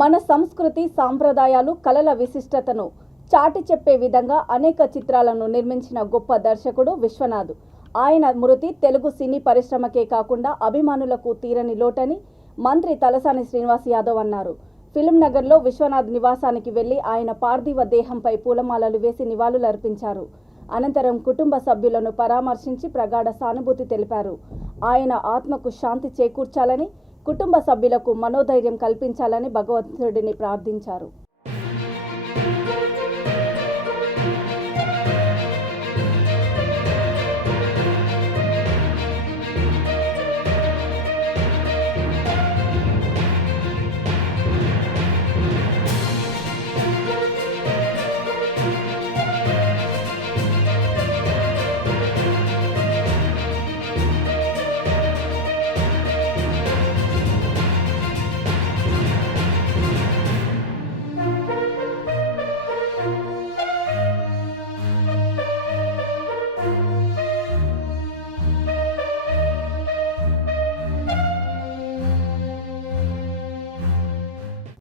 మన సంస్కృతి సాంప్రదాయాలు కళల విశిష్టతను చాటి చెప్పే విధంగా అనేక చిత్రాలను నిర్మించిన గొప్ప దర్శకుడు విశ్వనాథ్. ఆయన మృతి తెలుగు సినీ పరిశ్రమకే కాకుండా అభిమానులకు తీరని లోటని మంత్రి తలసాని శ్రీనివాస్ యాదవ్ అన్నారు. ఫిల్మ్ నగర్లో విశ్వనాథ్ నివాసానికి వెళ్లి ఆయన పార్థివ దేహంపై పూలమాలలు వేసి నివాళులర్పించారు. అనంతరం కుటుంబ సభ్యులను పరామర్శించి ప్రగాఢ సానుభూతి తెలిపారు. ఆయన ఆత్మకు శాంతి చేకూర్చాలని, కుటుంబ సభ్యులకు మనోధైర్యం కల్పించాలని భగవంతుడిని ప్రార్థించారు.